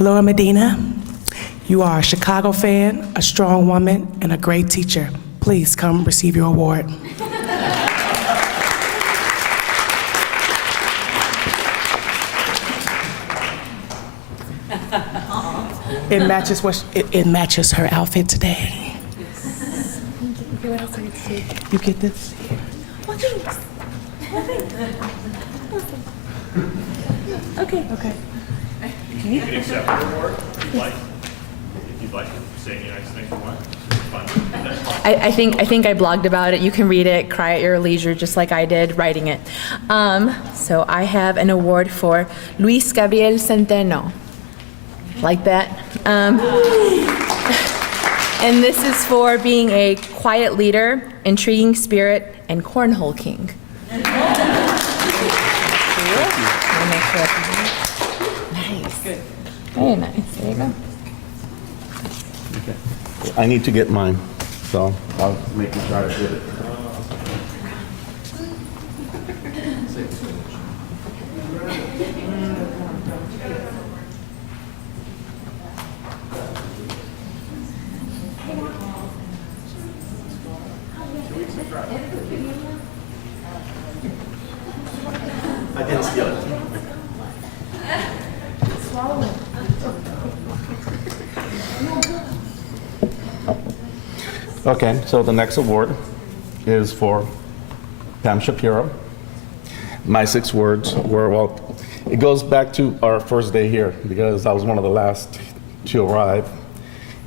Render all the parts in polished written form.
Laura Medina, you are a Chicago fan, a strong woman, and a great teacher. Please come receive your award. It matches her outfit today. Okay, what else do I get to take? You get this. Oh, thanks. Okay. You can accept the award if you'd like. If you'd like to say any nice things you want. I think I blogged about it. You can read it, cry at your leisure, just like I did writing it. So I have an award for Luis Gabriel Centeno. Like that. And this is for being a quiet leader, intriguing spirit, and cornhole king. Nice. Good. Very nice. There you go. Okay. I need to get mine, so I'll make you try to get it. I didn't steal it. Okay, so the next award is for Pam Shapiro. My 6 words were, well, it goes back to our first day here because I was one of the last to arrive,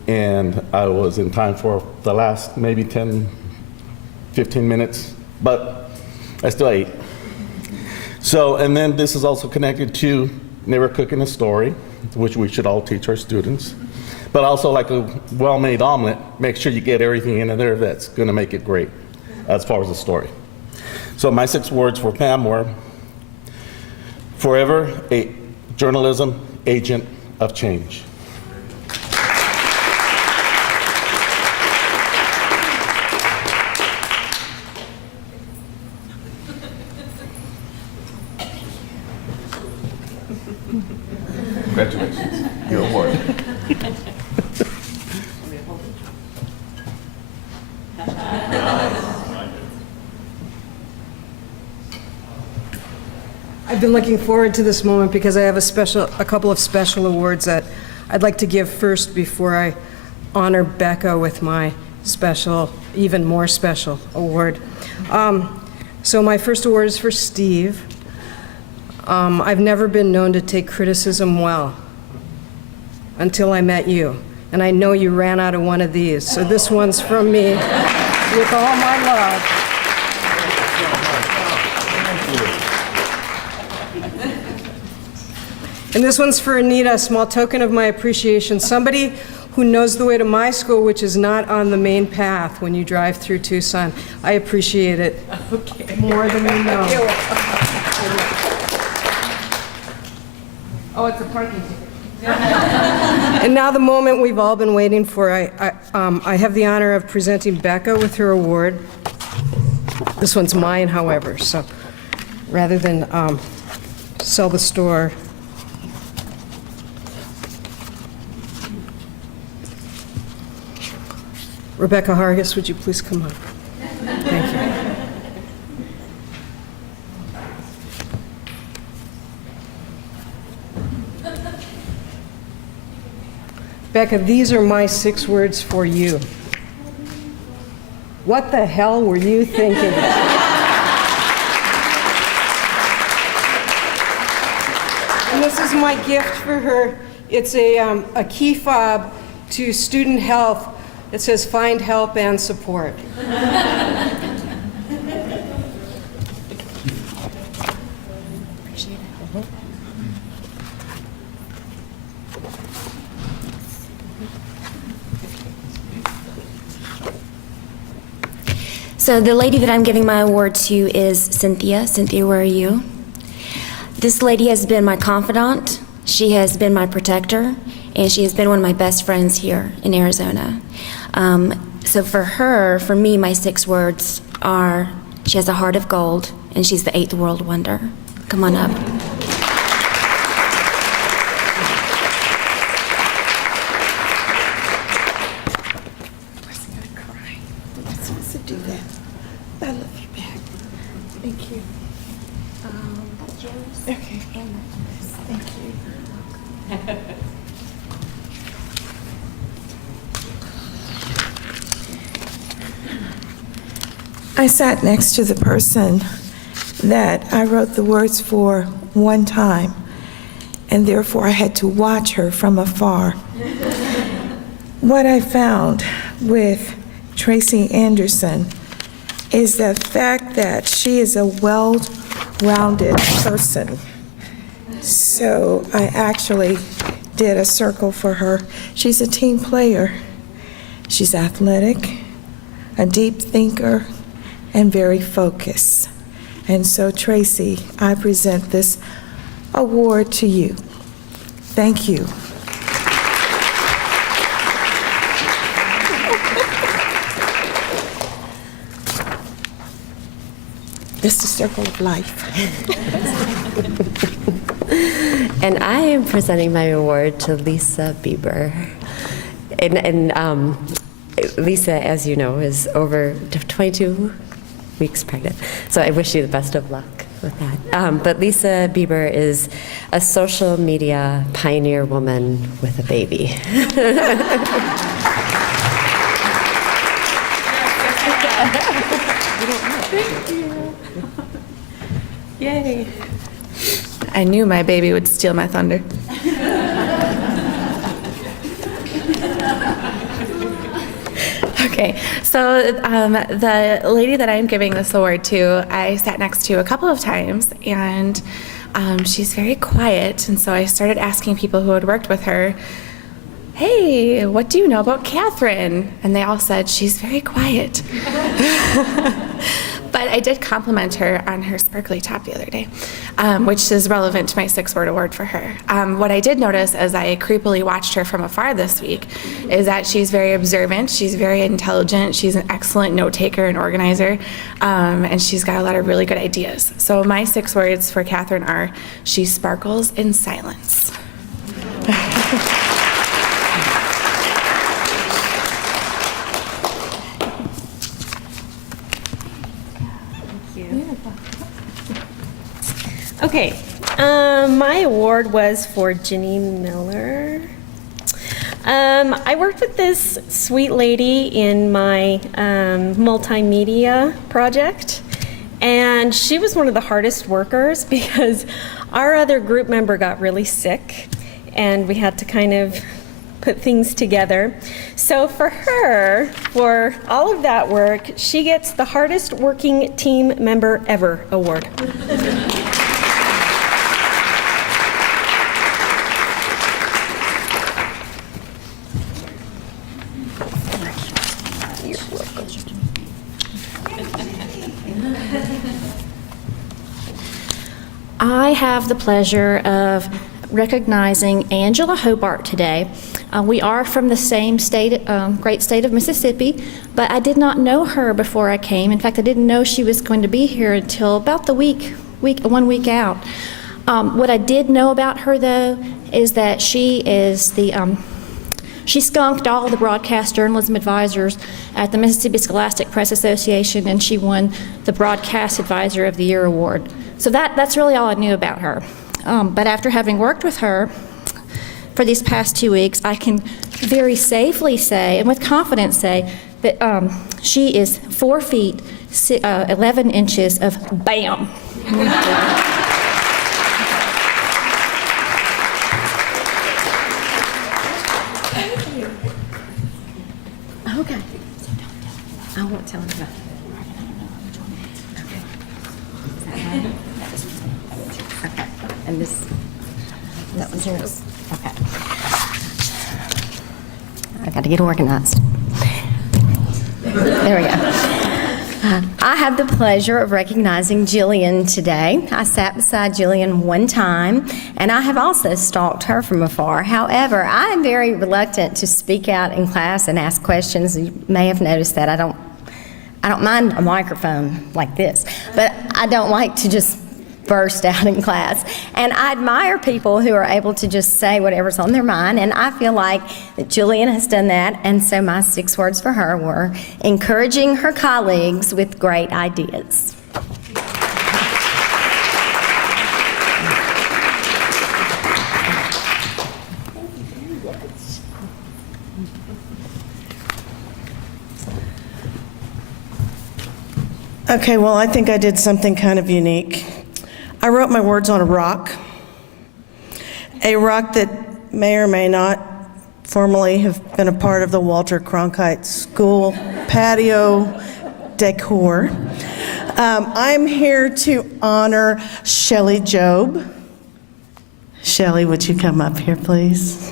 and I was in time for the last maybe 10, 15 minutes, but I still ate. So, and then this is also connected to never cooking a story, which we should all teach our students. But also, like a well-made omelet, make sure you get everything in there that's going to make it great as far as the story. So my 6 words for Pam were, forever a journalism agent of change. Congratulations, your award. I've been looking forward to this moment because I have a couple of special awards that I'd like to give first before I honor Becca with my special, even more special award. So my first award is for Steve. I've never been known to take criticism well until I met you. And I know you ran out of one of these. So this one's from me with all my love. And this one's for Anita, a small token of my appreciation. Somebody who knows the way to my school, which is not on the main path when you drive through Tucson. I appreciate it more than you know. Oh, it's a parking ticket. And now the moment we've all been waiting for. I have the honor of presenting Becca with her award. This one's mine, however, so rather than sell the store. Rebecca Hargis, would you please come up? Thank you. Becca, these are my 6 words for you. What the hell were you thinking? And this is my gift for her. It's a key fob to student health. It says, find help and support. So the lady that I'm giving my award to is Cynthia. Cynthia, where are you? This lady has been my confidant. She has been my protector, and she has been one of my best friends here in Arizona. So for me, my 6 words are, she has a heart of gold, and she's the 8th world wonder. Come on up. I sat next to the person that I wrote the words for one time, and therefore I had to watch her from afar. What I found with Tracy Anderson is the fact that she is a well-rounded person. So I actually did a circle for her. She's a team player. She's athletic, a deep thinker, and very focused. And so, Tracy, I present this award to you. Thank you. It's the circle of life. And I am presenting my award to Lisa Bieber. And Lisa, as you know, is over 22 weeks pregnant. So I wish you the best of luck with that. But Lisa Bieber is a social media pioneer woman with a baby. Yay. I knew my baby would steal my thunder. Okay, so the lady that I'm giving this award to, I sat next to a couple of times, and she's very quiet, and so I started asking people who had worked with her, hey, what do you know about Catherine? And they all said, she's very quiet. But I did compliment her on her sparkly top the other day, which is relevant to my 6-word award for her. What I did notice as I creepily watched her from afar this week is that she's very observant, she's very intelligent, she's an excellent note taker and organizer, and she's got a lot of really good ideas. So my 6 words for Catherine are, she sparkles in silence. Okay, my award was for Ginny Miller. I worked with this sweet lady in my multimedia project, and she was one of the hardest workers because our other group member got really sick, and we had to kind of put things together. So for her, for all of that work, she gets the hardest working team member ever award. I have the pleasure of recognizing Angela Hobart today. We are from the same state, great state of Mississippi, but I did not know her before I came. In fact, I didn't know she was going to be here until about the 1 week out. What I did know about her, though, is that she is she skunked all the broadcast journalism advisors at the Mississippi Scholastic Press Association, and she won the Broadcast Advisor of the Year award. So that's really all I knew about her. But after having worked with her for these past 2 weeks, I can very safely say, and with confidence say, that she is 4 feet, 11 inches of bam. Okay. I won't tell him about it. Okay. And that one's yours. Okay. I got to get organized. There we go. I have the pleasure of recognizing Jillian today. I sat beside Jillian one time, and I have also stalked her from afar. However, I am very reluctant to speak out in class and ask questions. You may have noticed that I don't mind a microphone like this, but I don't like to just burst out in class. And I admire people who are able to just say whatever's on their mind, and I feel like that Jillian has done that, and so my 6 words for her were encouraging her colleagues with great ideas. Okay, well, I think I did something kind of unique. I wrote my words on a rock that may or may not formerly have been a part of the Walter Cronkite School patio decor. I'm here to honor Shelley Job. Shelley, would you come up here, please?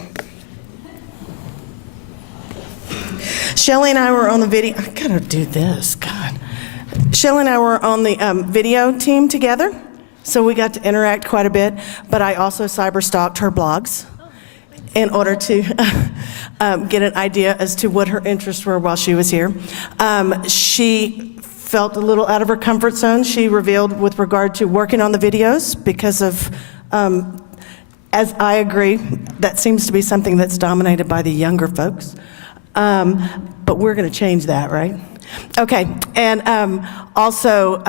Shelley and I were on the video. I gotta do this, God. Shelley and I were on the video team together, so we got to interact quite a bit, but I also cyber-stalked her blogs in order to get an idea as to what her interests were while she was here. She felt a little out of her comfort zone, she revealed, with regard to working on the videos because of, as I agree, that seems to be something that's dominated by the younger folks. But we're going to change that, right? Okay, and also,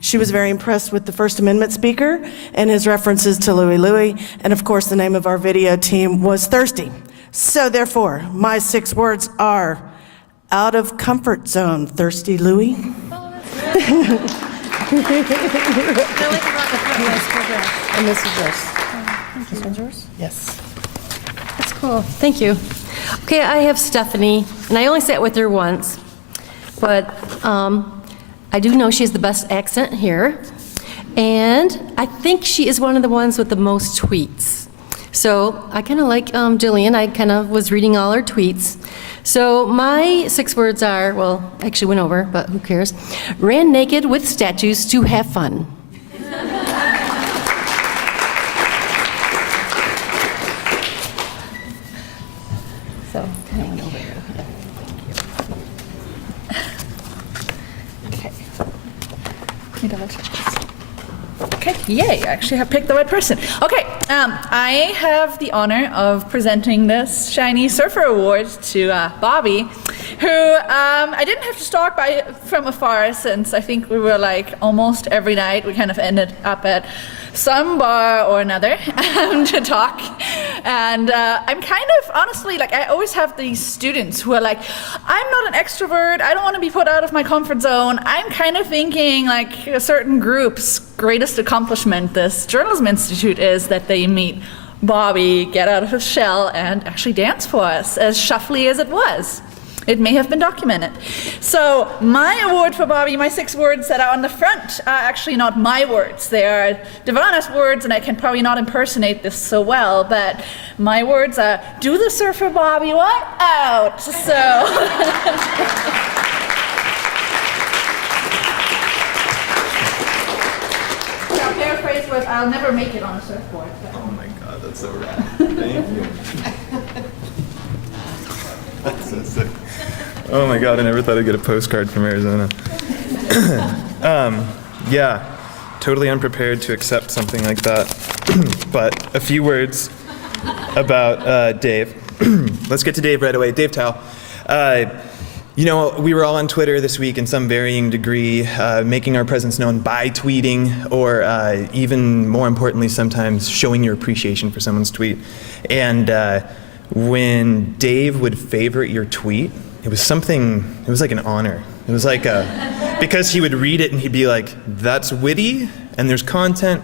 she was very impressed with the First Amendment speaker and his references to Louie Louie, and of course the name of our video team was Thirsty. So therefore, my 6 words are out of comfort zone, Thirsty Louie. And this is yours. This one's yours? Yes. That's cool. Thank you. Okay, I have Stephanie, and I only sat with her once, but I do know she has the best accent here, and I think she is one of the ones with the most tweets. So I kind of like Jillian. I kind of was reading all her tweets. So my 6 words are, well, I actually went over, but who cares? Ran naked with statues to have fun. So, kind of went over here. Okay. Let me double check this. Okay, yay, I actually have picked the right person. Okay, I have the honor of presenting this Shiny Surfer Award to Bobby, who I didn't have to stalk from afar, since I think we were like almost every night. We kind of ended up at some bar or another to talk. And I'm kind of, honestly, like I always have these students who are like, I'm not an extrovert, I don't want to be put out of my comfort zone. I'm kind of thinking like a certain group's greatest accomplishment, this Journalism Institute, is that they meet Bobby get out of his shell and actually dance for us, as shuffly as it was. It may have been documented. So my award for Bobby, my 6 words that are on the front are actually not my words. They are Devana's words, and I can probably not impersonate this so well, but my words are, do the surfer Bobby what? Out. So. Now paraphrase was, I'll never make it on a surfboard. So. Oh my God, that's so rad. Thank you. That's so sick. Oh my God, I never thought I'd get a postcard from Arizona. Yeah, totally unprepared to accept something like that. But a few words about Dave. Let's get to Dave right away. Dave Tao. You know, we were all on Twitter this week in some varying degree, making our presence known by tweeting, or even more importantly, sometimes showing your appreciation for someone's tweet. And when Dave would favorite your tweet, it was like an honor. It was like because he would read it and he'd be like, that's witty, and there's content,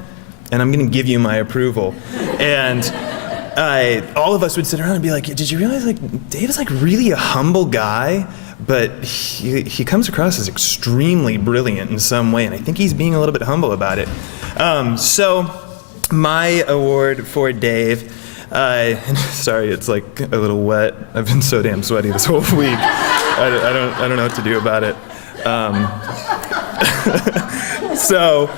and I'm gonna give you my approval. And all of us would sit around and be like, did you realize like Dave is like really a humble guy, but he comes across as extremely brilliant in some way, and I think he's being a little bit humble about it. So my award for Dave, sorry, it's like a little wet. I've been so damn sweaty this whole week. I don't know what to do about it. So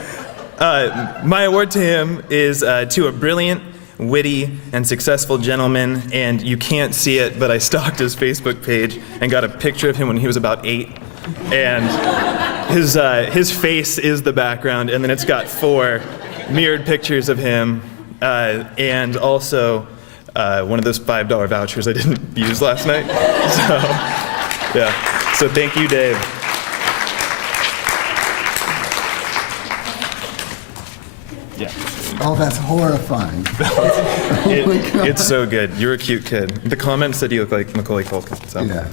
my award to him is to a brilliant, witty, and successful gentleman, and you can't see it, but I stalked his Facebook page and got a picture of him when he was about 8, and his face is the background, and then it's got 4 mirrored pictures of him, and also one of those $5 vouchers I didn't use last night. So, yeah. So thank you, Dave. Yeah. Oh, that's horrifying. It's so good. You're a cute kid. The comments said you look like Macaulay Culkin. So, yeah.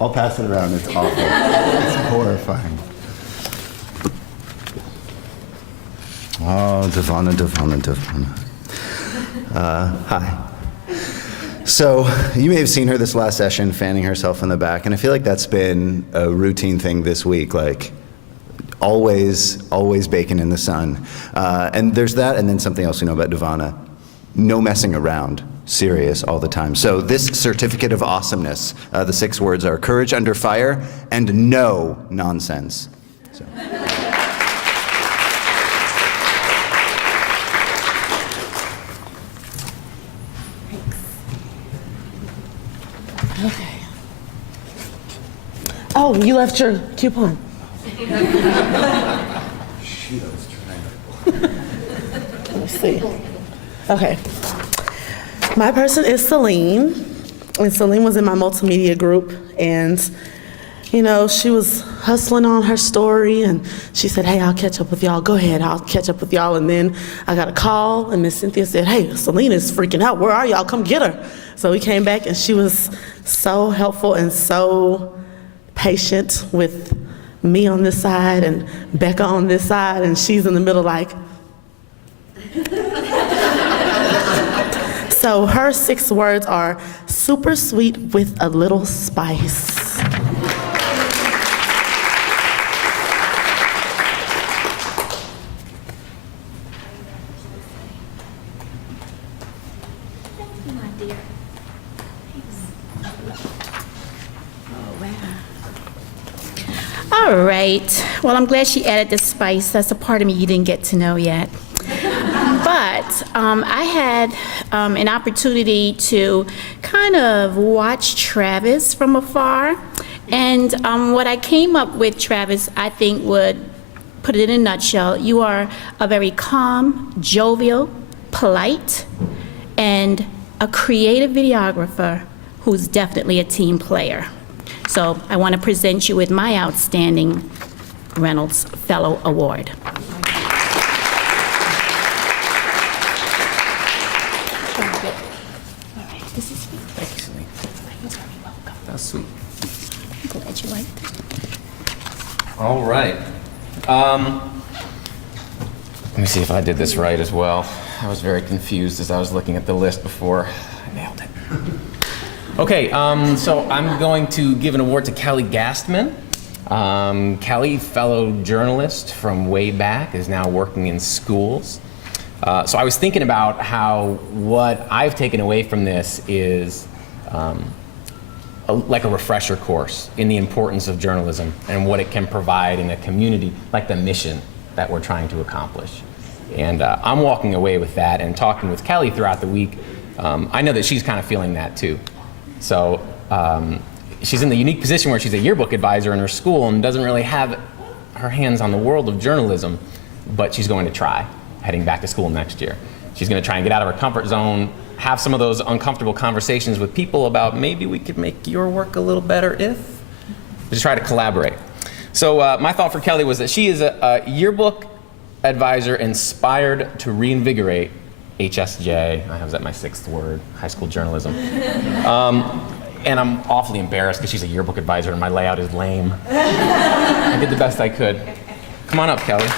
I'll pass it around. It's awful. It's horrifying. Oh, Devana. Hi. So you may have seen her this last session fanning herself in the back, and I feel like that's been a routine thing this week, like always bacon in the sun. And there's that, and then something else we know about Devana. No messing around. Serious all the time. So this certificate of awesomeness, the 6 words are courage under fire and no nonsense. So. Okay. Oh, you left your coupon. Shoot, I was trying. Let's see. Okay. My person is Celine, and Celine was in my multimedia group, and you know, she was hustling on her story, and she said, hey, I'll catch up with y'all. Go ahead, I'll catch up with y'all. And then I got a call, and Miss Cynthia said, hey, Celine is freaking out. Where are y'all? Come get her. So we came back, and she was so helpful and so patient with me on this side and Becca on this side, and she's in the middle like. So her 6 words are super sweet with a little spice. All right. Well, I'm glad she added the spice. That's a part of me you didn't get to know yet. But I had an opportunity to kind of watch Travis from afar. And what I came up with, Travis, I think would put it in a nutshell. You are a very calm, jovial, polite, and a creative videographer who's definitely a team player. So I want to present you with my outstanding Reynolds Fellow Award. This is sweet. Thank you, Celine. You're very welcome. That's sweet. I'm glad you liked it. All right. Let me see if I did this right as well. I was very confused as I was looking at the list before. I nailed it. Okay, so I'm going to give an award to Kelly Gastman. Kelly, fellow journalist from way back, is now working in schools. So I was thinking about how what I've taken away from this is like a refresher course in the importance of journalism and what it can provide in a community, like the mission that we're trying to accomplish. And I'm walking away with that, and talking with Kelly throughout the week, I know that she's kind of feeling that too. So she's in the unique position where she's a yearbook advisor in her school and doesn't really have her hands on the world of journalism, but she's going to try heading back to school next year. She's going to try and get out of her comfort zone, have some of those uncomfortable conversations with people about maybe we could make your work a little better if, just try to collaborate. So my thought for Kelly was that she is a yearbook advisor inspired to reinvigorate HSJ. I was at my 6th word, high school journalism. And I'm awfully embarrassed because she's a yearbook advisor and my layout is lame. I did the best I could. Come on up, Kelly.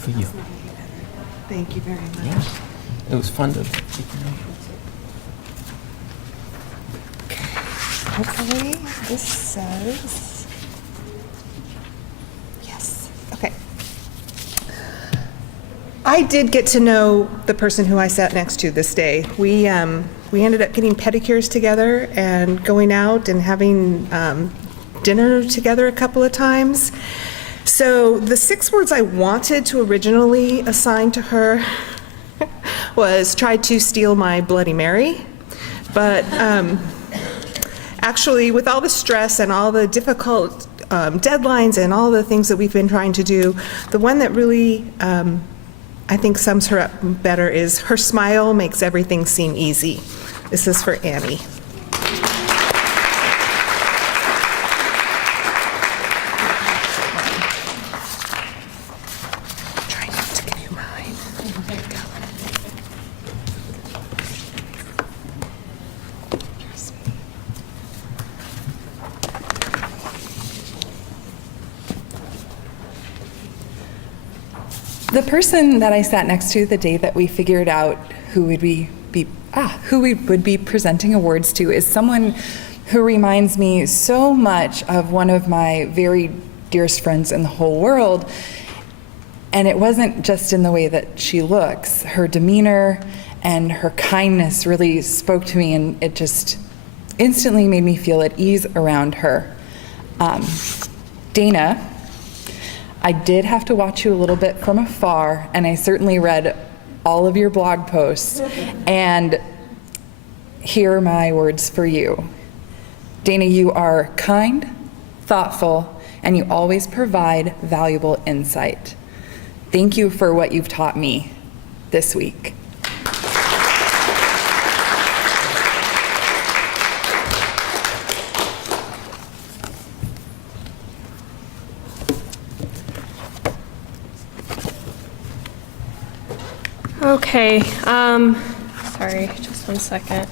For you. Thank you very much. Yeah. It was fun to get to know you. Hopefully this says, yes, okay. I did get to know the person who I sat next to this day. We ended up getting pedicures together and going out and having dinner together a couple of times. So the 6 words I wanted to originally assign to her was tried to steal my Bloody Mary, but actually with all the stress and all the difficult deadlines and all the things that we've been trying to do, the one that really I think sums her up better is her smile makes everything seem easy. This is for Annie. Try not to give you mine. There you go. The person that I sat next to the day that we figured out who we would be presenting awards to is someone who reminds me so much of one of my very dearest friends in the whole world. And it wasn't just in the way that she looks. Her demeanor and her kindness really spoke to me, and it just instantly made me feel at ease around her. Dana, I did have to watch you a little bit from afar, and I certainly read all of your blog posts, and here are my words for you. Dana, you are kind, thoughtful, and you always provide valuable insight. Thank you for what you've taught me this week. Okay, sorry, just one second.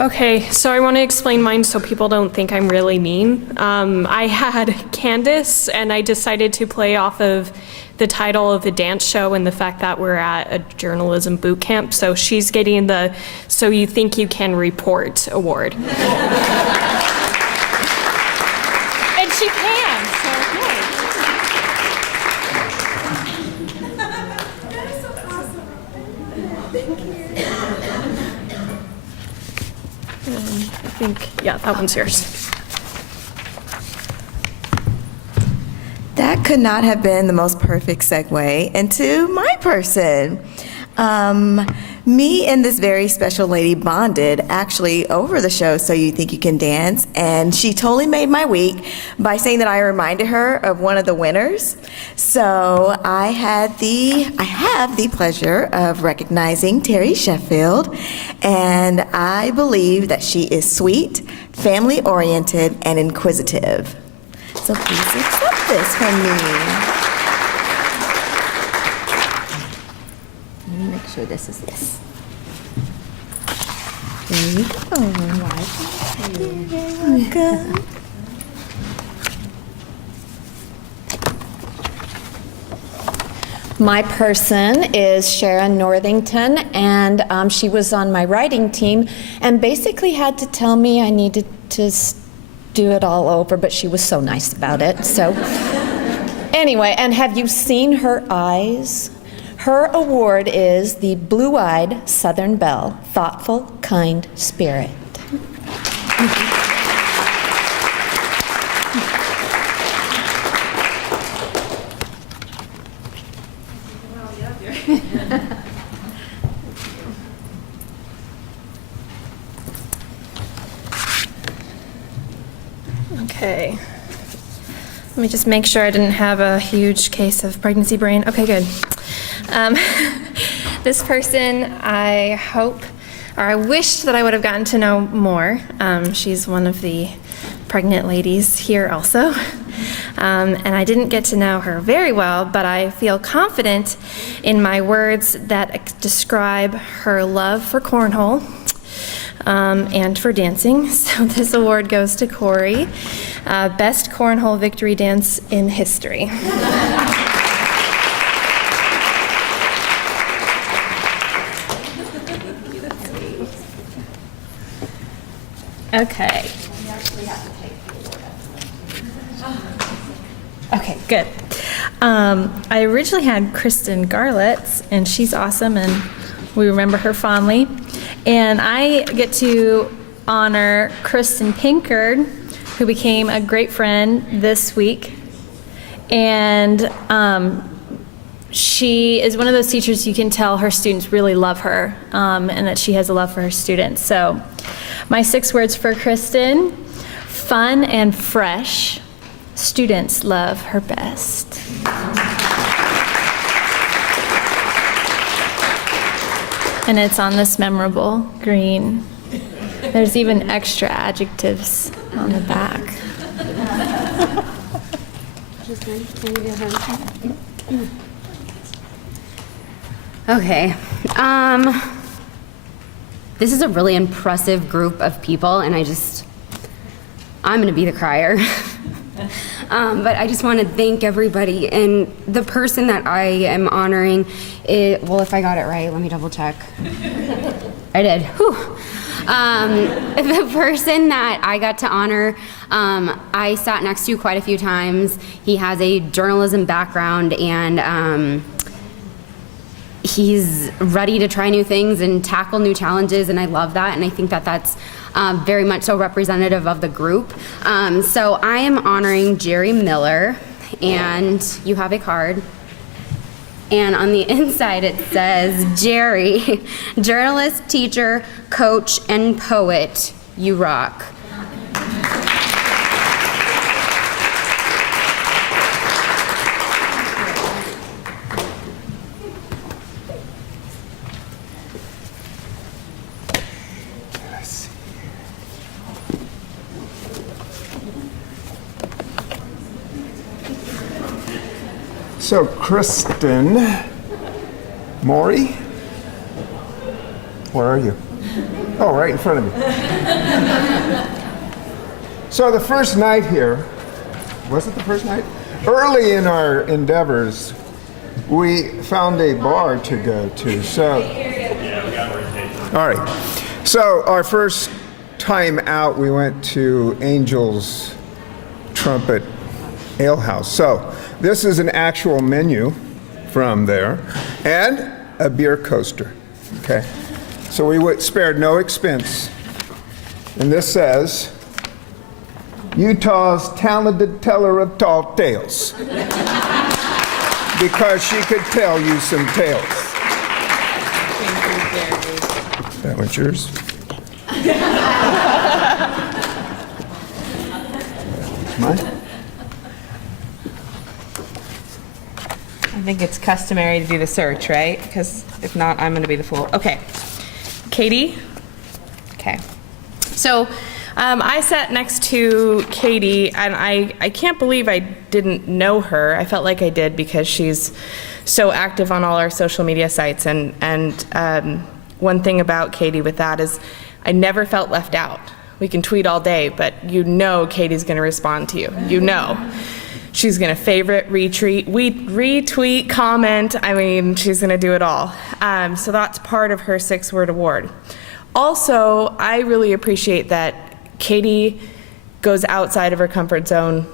Okay, so I want to explain mine so people don't think I'm really mean. I had Candace, and I decided to play off of the title of the dance show and the fact that we're at a journalism boot camp, so she's getting the So You Think You Can Report award. And she can, so yay. I think, yeah, that one's yours. That could not have been the most perfect segue into my person. Me and this very special lady bonded actually over the show So You Think You Can Dance, and she totally made my week by saying that I reminded her of one of the winners. So I have the pleasure of recognizing Terry Sheffield, and I believe that she is sweet, family-oriented, and inquisitive. So please accept this from me. Let me make sure this is this. There you go. You're very welcome. My person is Sharon Northington, and she was on my writing team and basically had to tell me I needed to do it all over, but she was so nice about it. So anyway, and have you seen her eyes? Her award is the Blue-Eyed Southern Belle, Thoughtful, Kind Spirit. Okay. Let me just make sure I didn't have a huge case of pregnancy brain. Okay, good. This person, I hope, or I wish that I would have gotten to know more. She's one of the pregnant ladies here also. And I didn't get to know her very well, but I feel confident in my words that describe her love for cornhole and for dancing. So this award goes to Corey, Best Cornhole Victory Dance in History. Okay. Okay, good. I originally had Kristen Garlitz, and she's awesome, and we remember her fondly. And I get to honor Kristen Pinkard, who became a great friend this week. And she is one of those teachers you can tell her students really love her, and that she has a love for her students. So my 6 words for Kristen: fun and fresh. Students love her best. And it's on this memorable green. There's even extra adjectives on the back. Okay. This is a really impressive group of people, and I'm gonna be the crier. But I just want to thank everybody. And the person that I am honoring, well, if I got it right, let me double check. I did. Whew. The person that I got to honor, I sat next to quite a few times. He has a journalism background, and he's ready to try new things and tackle new challenges, and I love that, and I think that that's very much so representative of the group. So I am honoring Jerry Miller, and you have a card. And on the inside it says, Jerry, journalist, teacher, coach, and poet, you rock. So, Kristen Maury, where are you? Oh, right in front of me. So the first night here, was it the first night? Early in our endeavors, we found a bar to go to. So, all right. So our first time out, we went to Angel's Trumpet Ale House. So this is an actual menu from there, and a beer coaster, okay? So we spared no expense. And this says, Utah's talented teller of tall tales. Because she could tell you some tales. That one's yours? Mine? I think it's customary to do the search, right? Because if not, I'm going to be the fool. Okay. Katie? Okay. So I sat next to Katie, and I can't believe I didn't know her. I felt like I did because she's so active on all our social media sites. And one thing about Katie with that is I never felt left out. We can tweet all day, but you know Katie's going to respond to you. You know. She's going to favorite, retweet, comment. I mean, she's going to do it all. So that's part of her 6-word award. Also, I really appreciate that Katie goes outside of her comfort zone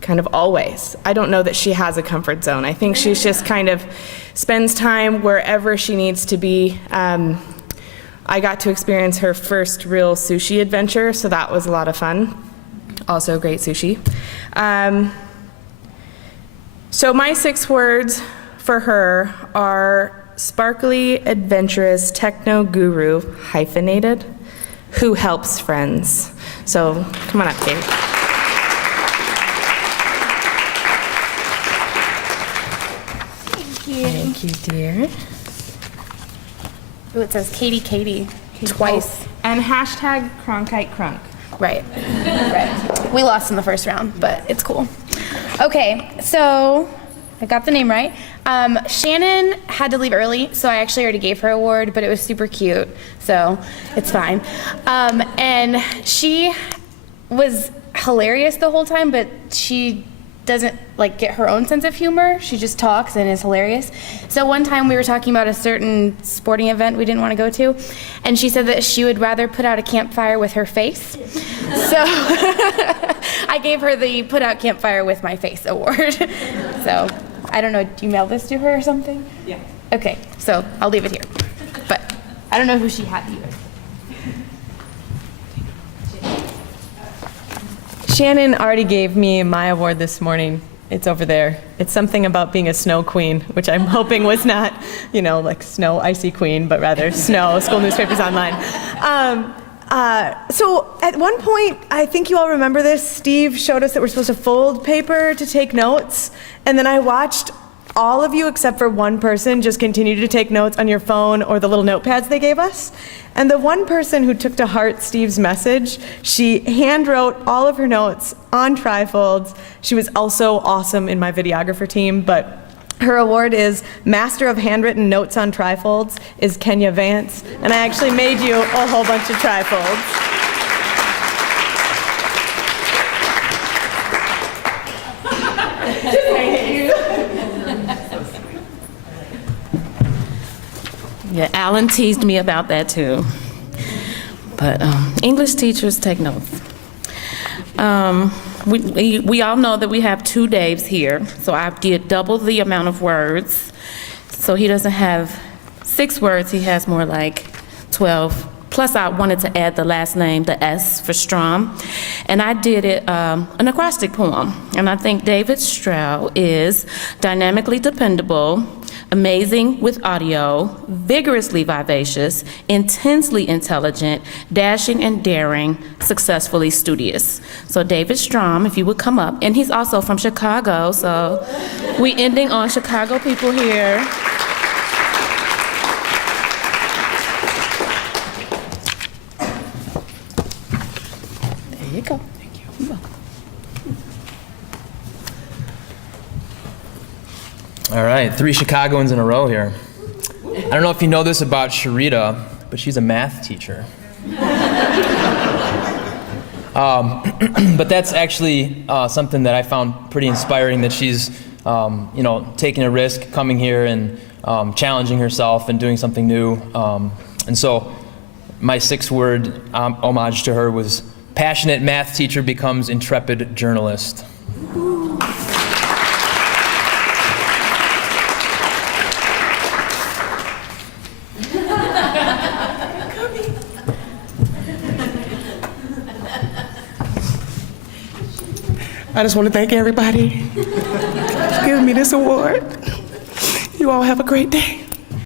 kind of always. I don't know that she has a comfort zone. I think she's just kind of spends time wherever she needs to be. I got to experience her first real sushi adventure, so that was a lot of fun. Also great sushi. So my 6 words for her are sparkly, adventurous, techno guru, hyphenated, who helps friends. So come on up, Katie. Thank you. Thank you, dear. Ooh, it says Katie twice. And hashtag Cronkite Crunk. Right. Right. We lost in the first round, but it's cool. Okay, so I got the name right. Shannon had to leave early, so I actually already gave her an award, but it was super cute, so it's fine. And she was hilarious the whole time, but she doesn't like get her own sense of humor. She just talks and is hilarious. So one time we were talking about a certain sporting event we didn't want to go to, and she said that she would rather put out a campfire with her face. So I gave her the Put Out Campfire with My Face award. So I don't know, do you mail this to her or something? Yeah. Okay, so I'll leave it here. But I don't know who she had either. Shannon already gave me my award this morning. It's over there. It's something about being a snow queen, which I'm hoping was not, like snow icy queen, but rather snow, school newspapers online. So at one point, I think you all remember this, Steve showed us that we're supposed to fold paper to take notes, and then I watched all of you except for one person just continue to take notes on your phone or the little notepads they gave us. And the one person who took to heart Steve's message, she hand wrote all of her notes on trifolds. She was also awesome in my videographer team, but her award is Master of Handwritten Notes on Trifolds is Kenya Vance, and I actually made you a whole bunch of trifolds. Yeah, Alan teased me about that too. But English teachers take notes. We all know that we have 2 Daves here, so I did double the amount of words. So he doesn't have 6 words, he has more like 12. Plus I wanted to add the last name, the S for Strom. And I did it an acrostic poem. And I think David Stroud is dynamically dependable, amazing with audio, vigorously vivacious, intensely intelligent, dashing and daring, successfully studious. So David Strom, if you would come up, and he's also from Chicago, so we ending on Chicago people here. There you go. Thank you. You're welcome. All right, 3 Chicagoans in a row here. I don't know if you know this about Sharita, but she's a math teacher. But that's actually something that I found pretty inspiring, that she's taking a risk, coming here and challenging herself and doing something new. And so my 6-word homage to her was passionate math teacher becomes intrepid journalist. I just want to thank everybody for giving me this award. You all have a great day.